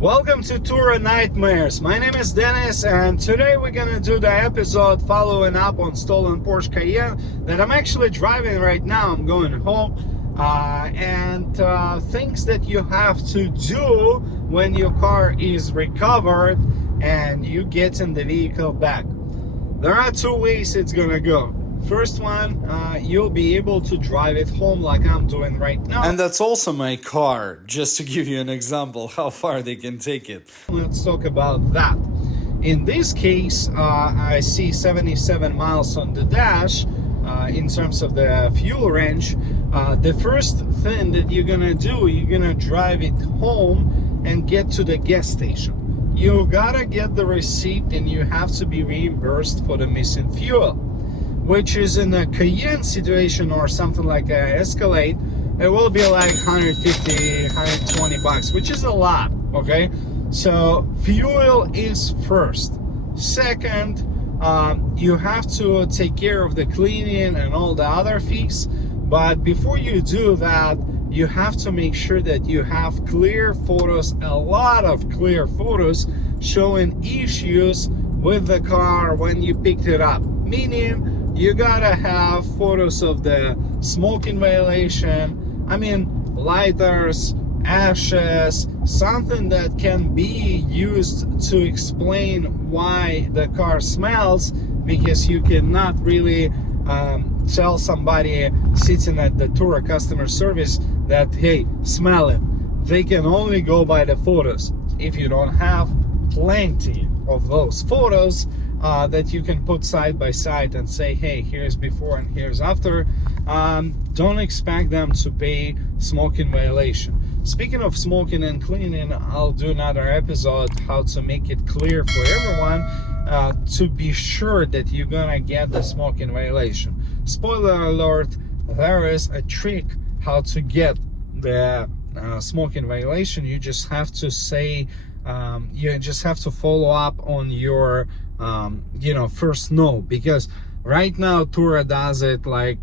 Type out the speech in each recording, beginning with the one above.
Welcome to Turo Nightmares. My name is Dennis, and today we're gonna do the episode following up on stolen Porsche Cayenne that I'm actually driving right now. I'm going home, and things that you have to do when your car is recovered and you get in the vehicle back. There are two ways it's gonna go. First one, you'll be able to drive it home like I'm doing right now. And that's also my car, just to give you an example how far they can take it. Let's talk about that. In this case, I see 77 miles on the dash. In terms of the fuel range, the first thing that you're gonna do, you're gonna drive it home and get to the gas station. You gotta get the receipt and you have to be reimbursed for the missing fuel, which is in a Cayenne situation or something like a Escalade, it will be like 150, 120 bucks, which is a lot, okay? So fuel is first. Second, you have to take care of the cleaning and all the other fees. But before you do that, you have to make sure that you have clear photos, a lot of clear photos showing issues with the car when you picked it up. Meaning, you gotta have photos of the smoking violation, lighters, ashes, something that can be used to explain why the car smells, because you cannot really tell somebody sitting at the Turo customer service that, hey, smell it. They can only go by the photos. If you don't have plenty of those photos that you can put side by side and say, hey, here's before and here's after, don't expect them to pay smoking violation. Speaking of smoking and cleaning, I'll do another episode how to make it clear for everyone to be sure that you're gonna get the smoking violation. Spoiler alert, there is a trick how to get the smoking violation. You just have to say, you just have to follow up on your first no, because right now Turo does it like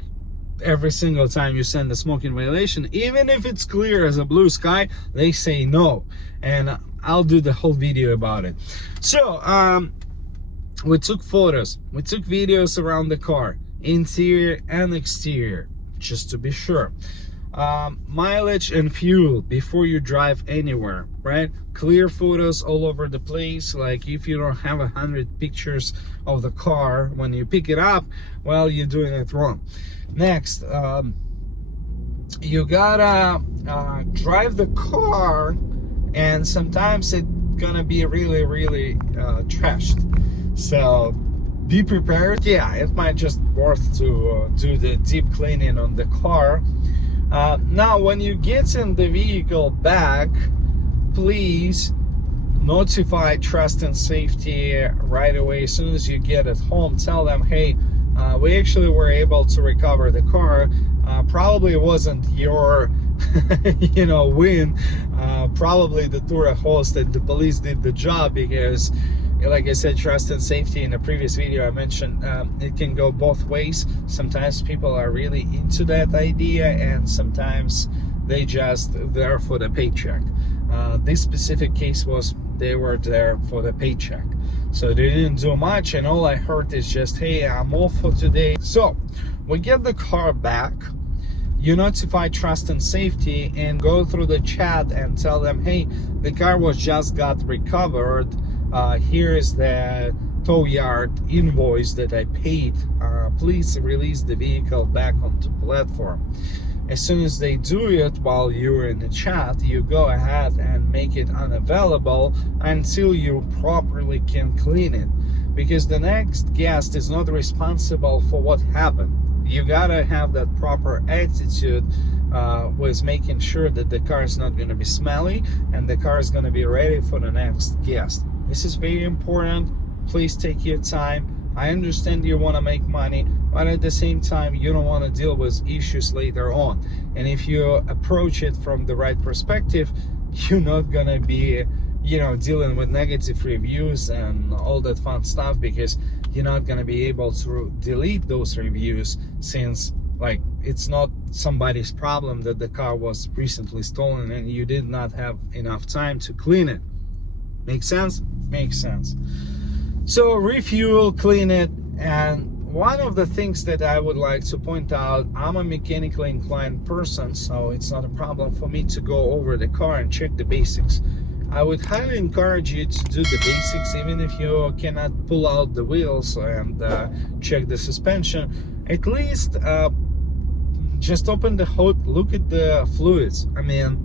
every single time you send a smoking violation, even if it's clear as a blue sky, they say no, and I'll do the whole video about it. So we took photos, we took videos around the car, interior and exterior, just to be sure. Mileage and fuel before you drive anywhere, right? Clear photos all over the place. Like if you don't have 100 pictures of the car when you pick it up, well, you're doing it wrong. Next, you gotta drive the car, and sometimes it's gonna be really trashed, so be prepared. Yeah, it might just worth to do the deep cleaning on the car. Now when you get in the vehicle back, please notify trust and safety right away. As soon as you get it home, tell them, hey, we actually were able to recover the car. Probably wasn't your win. Probably the Turo host that the police did the job, because like I said, trust and safety in a previous video I mentioned, it can go both ways. Sometimes people are really into that idea, and sometimes they just there for the paycheck. This specific case was they were there for the paycheck, so they didn't do much, and all I heard is just, hey, I'm off for today. So we get the car back, you notify trust and safety and go through the chat and tell them, hey, the car was just got recovered. Here is the tow yard invoice that I paid. Please release the vehicle back onto platform. As soon as they do it while you're in the chat, you go ahead and make it unavailable until you properly can clean it, because the next guest is not responsible for what happened. You gotta have that proper attitude with making sure that the car is not going to be smelly and the car is going to be ready for the next guest. This is very important. Please take your time. I understand you want to make money, but at the same time, you don't want to deal with issues later on. And if you approach it from the right perspective, you're not going to be, dealing with negative reviews and all that fun stuff, because you're not going to be able to delete those reviews, since like it's not somebody's problem that the car was recently stolen and you did not have enough time to clean it. Make sense? Makes sense. So refuel, clean it, and one of the things that I would like to point out, I'm a mechanically inclined person, so it's not a problem for me to go over the car and check the basics. I would highly encourage you to do the basics, even if you cannot pull out the wheels and check the suspension. At least just open the hood, look at the fluids. I mean,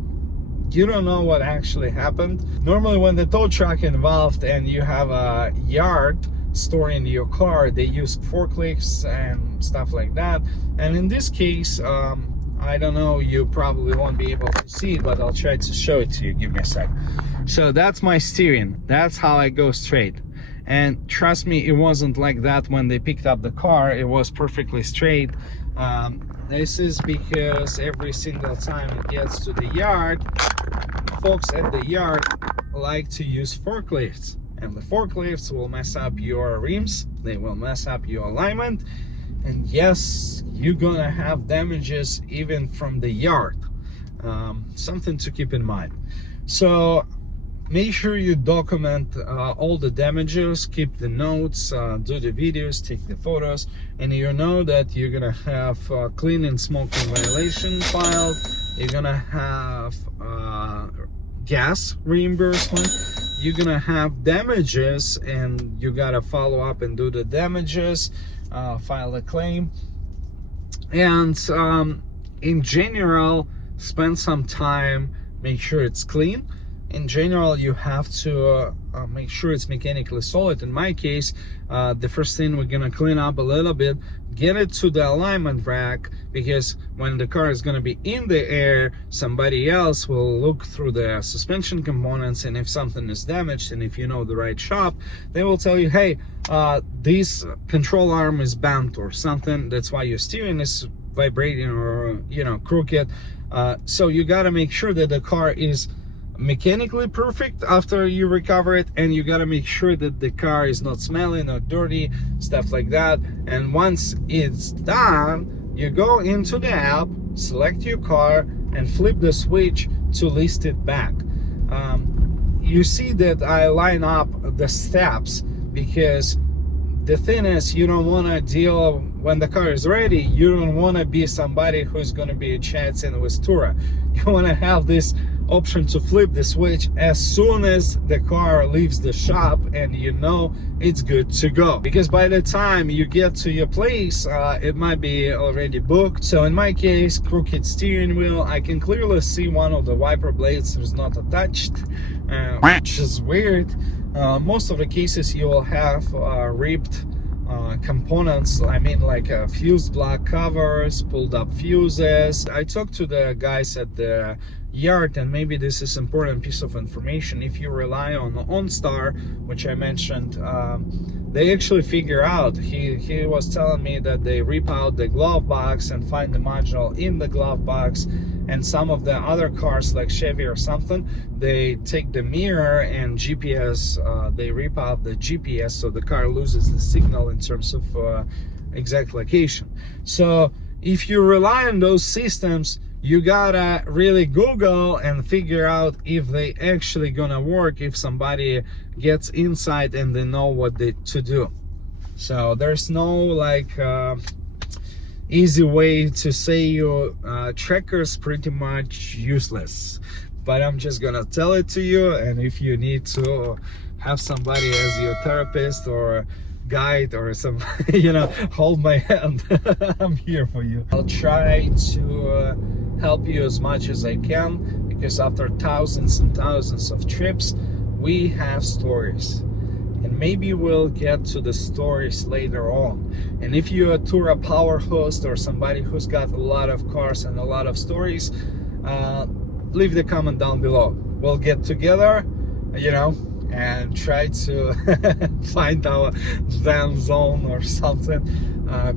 you don't know what actually happened. Normally when the tow truck involved and you have a yard storing your car, they use forklifts and stuff like that. And in this case, I don't know, you probably won't be able to see it, but I'll try to show it to you. Give me a sec. So that's my steering. That's how I go straight. And trust me, it wasn't like that when they picked up the car. It was perfectly straight. This is because every single time it gets to the yard, folks at the yard like to use forklifts. And the forklifts will mess up your rims, they will mess up your alignment, and yes, you're gonna have damages even from the yard. Something to keep in mind. So make sure you document all the damages, keep the notes, do the videos, take the photos, and you know that you're gonna have clean and smoking violation filed. You're gonna have gas reimbursement. You're gonna have damages, and you gotta follow up and do the damages, file a claim, and in general, spend some time, make sure it's clean. In general, you have to make sure it's mechanically solid. In my case, the first thing we're gonna clean up a little bit, get it to the alignment rack, because when the car is gonna be in the air, somebody else will look through the suspension components, and if something is damaged, and if you know the right shop, they will tell you, hey, this control arm is bent or something, that's why your steering is vibrating or, you know, crooked. So you got to make sure that the car is mechanically perfect after you recover it, and you got to make sure that the car is not smelly, not dirty, stuff like that. And once it's done, you go into the app, select your car, and flip the switch to list it back. You see that I line up the steps, because the thing is, you don't want to deal when the car is ready. You don't want to be somebody who's going to be chatting with Turo. You want to have this option to flip the switch as soon as the car leaves the shop, and you know it's good to go, because by the time you get to your place, it might be already booked. So in my case, crooked steering wheel, I can clearly see one of the wiper blades is not attached, which is weird. Most of the cases you will have ripped components, I mean, like fuse block covers, pulled up fuses. I talked to the guys at the yard, and maybe this is important piece of information. If you rely on OnStar, which I mentioned, they actually figure out, he was telling me that they rip out the glove box and find the module in the glove box. And some of the other cars like Chevy or something, they take the mirror and GPS, they rip out the GPS, so the car loses the signal in terms of exact location. So if you rely on those systems, you gotta really Google and figure out if they actually gonna work, if somebody gets inside and they know what to do. So there's no like easy way to say your tracker's pretty much useless, but I'm just gonna tell it to you. And if you need to have somebody as your therapist or guide or some, you know, hold my hand, I'm here for you. I'll try to help you as much as I can, because after thousands and thousands of trips, we have stories, and maybe we'll get to the stories later on. And if you're a Turo power host or somebody who's got a lot of cars and a lot of stories, leave the comment down below. We'll get together, you know, and try to find our van zone or something,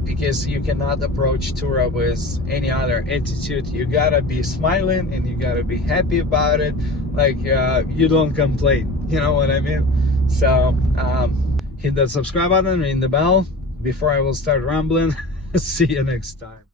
because you cannot approach Turo with any other attitude. You gotta be smiling and you gotta be happy about it, like you don't complain, you know what I mean? So hit that subscribe button, ring the bell before I will start rambling. See you next time.